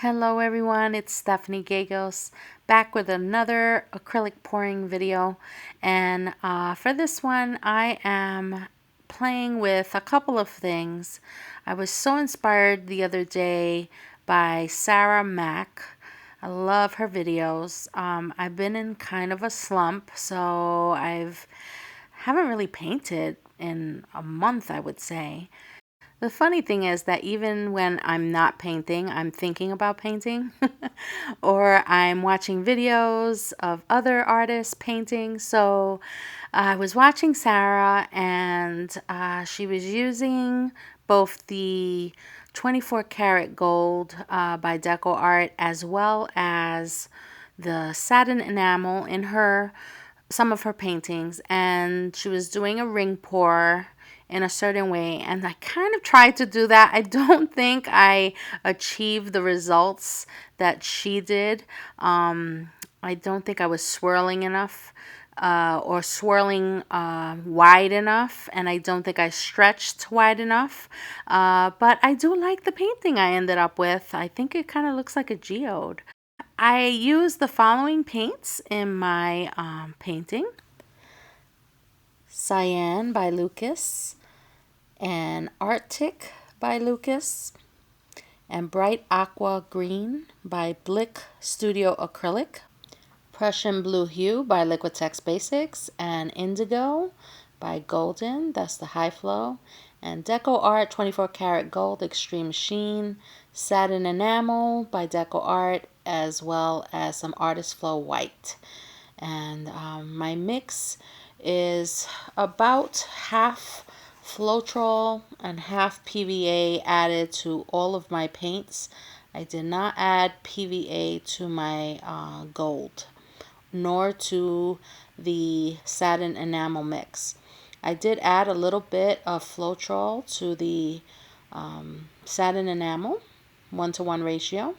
Hello everyone, it's Stephanie Gagos back with another acrylic pouring video, and for this one I am playing with a couple of things. I was so inspired the other day by Sarah Mack. I love her videos. I've been in kind of a slump, so haven't really painted in a month, I would say. The funny thing is that even when I'm not painting, I'm thinking about painting or I'm watching videos of other artists painting. So I was watching Sarah, and she was using both the 24 karat gold by Deco Art as well as the satin enamel in some of her paintings, and she was doing a ring pour in a certain way, and I kind of tried to do that. I don't think I achieved the results that she did. I don't think I was swirling enough or swirling wide enough, and I don't think I stretched wide enough, but I do like the painting I ended up with. I think it kind of looks like a geode. I used the following paints in my painting: Cyan by Lucas, and Arctic by Lucas, and Bright Aqua Green by Blick Studio Acrylic, Prussian Blue Hue by Liquitex Basics, and Indigo by Golden, that's the high flow, and Deco Art 24 karat gold extreme sheen, Satin Enamel by Deco Art, as well as some Artist Flow white. And my mix is about half Floetrol and half PVA added to all of my paints. I did not add PVA to my gold, nor to the satin enamel mix. I did add a little bit of Floetrol to the satin enamel, 1-to-1 ratio.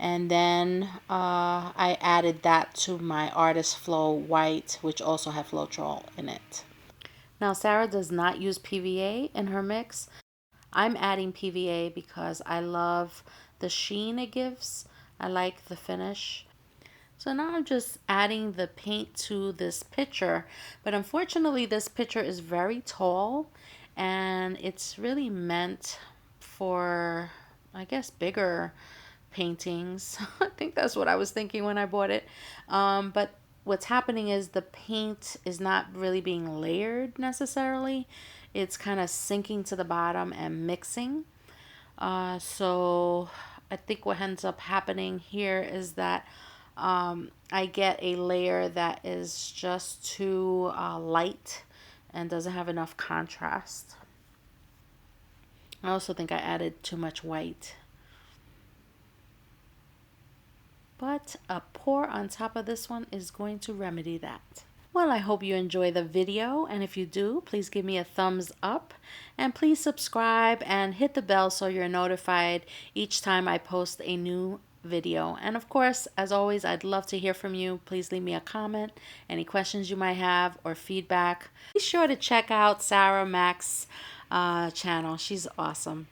And then I added that to my Artist Flow white, which also had Floetrol in it. Now, Sarah does not use PVA in her mix. I'm adding PVA because I love the sheen it gives. I like the finish. So now I'm just adding the paint to this pitcher, but unfortunately this pitcher is very tall, and it's really meant for, I guess, bigger paintings. I think that's what I was thinking when I bought it. But what's happening is the paint is not really being layered necessarily. It's kind of sinking to the bottom and mixing. So I think what ends up happening here is that I get a layer that is just too light and doesn't have enough contrast. I also think I added too much white. But a pour on top of this one is going to remedy that. Well, I hope you enjoy the video, and if you do, please give me a thumbs up, and please subscribe and hit the bell so you're notified each time I post a new video. And of course, as always, I'd love to hear from you. Please leave me a comment, any questions you might have, or feedback. Be sure to check out Sarah Mack's channel. She's awesome.